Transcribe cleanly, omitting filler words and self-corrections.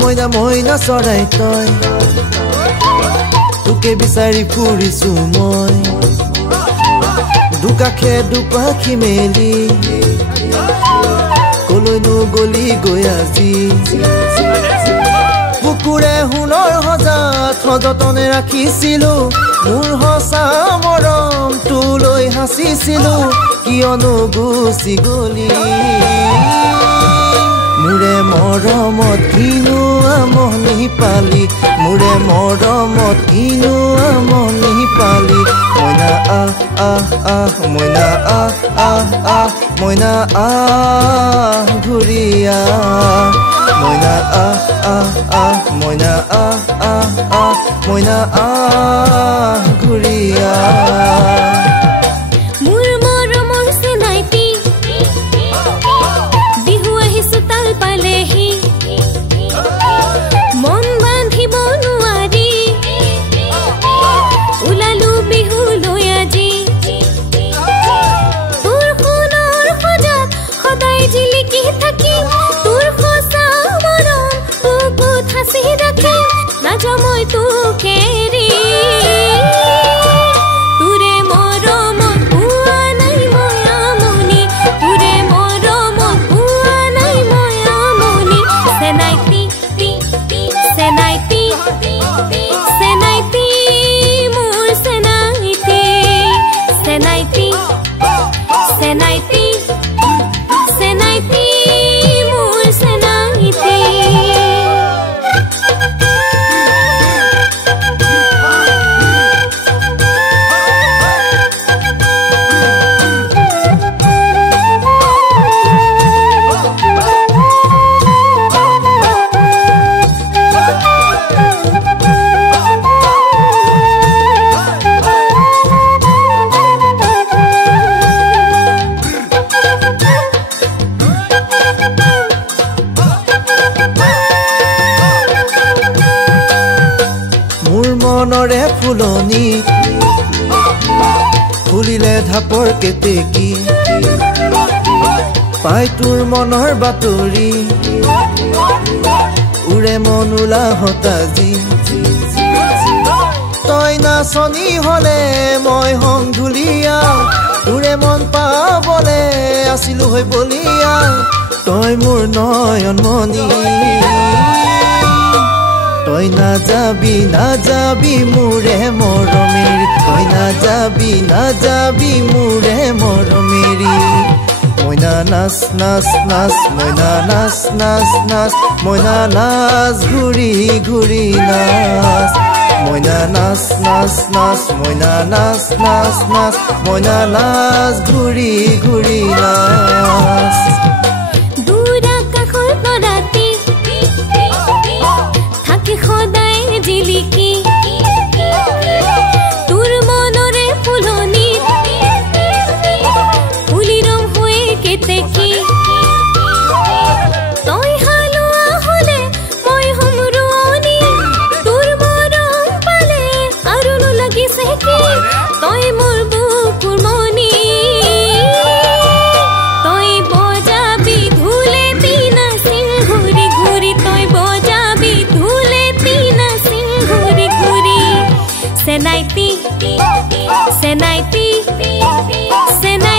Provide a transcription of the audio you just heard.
মইনা মইনা চৰাই তই তোকে বিচাৰি ফুৰিছো মই দুকাষে দুপাখি মেলি কলৈনো গলি গৈ আজি কুকুৰে সোণৰ সজাত সযতনে ৰাখিছিলো মোৰ সঁচা মৰম তোলৈ হাঁচিছিলো কিয়নো গুচি গলি মোৰে মৰমত কিনো আমনি পালি মোৰে মৰমত কিনো আমনি পালি মইনা আহ আহ আহ মইনা আহ আহ আহ মইনা আহ ঘূৰি আহ মইনা আহ আহ আহ মইনা আহ আহ আহ মইনা আহ ঘূৰি আহ মনৰে ফুলনি ফুলিলে ধাপৰ কেতেকী পাই তোৰ মনৰ বাতৰি উৰে মন উলাহত আজি তই নাচনি হলে মই হম ধুলিয়া তোৰে মন পাবলে আছিলো হৈ বলিয়া তই মোৰ নয়নমণি তই নাযাবি নাযাবি মোৰে মৰমেৰি তই নাযাবি মোৰে মৰমেৰি মইনা নাচ নাচ নাচ মইনা নাচ নাচ নাচ মইনা নাচ ঘূৰি ঘূৰি নাচ মইনা নাচ নাচ নাচ মইনা নাচ নাচ নাচ মইনা নাচ ঘূৰি ঘূৰি নাচ সদায় জিলিকি তোৰ মনৰে ফুলনি ফুলি ৰং হৈ কেতেকী তই হালোৱা হলে মই হম ৰোৱনী তোৰ মৰম পালে আৰু লাগিছে কি তই মোৰ বুকুৰ মনি তই বজাবি ধুলে তিনা সিং ঘূৰি ঘূৰি তই বজাবি ধুলে Senaiti, Senaiti, Senaiti.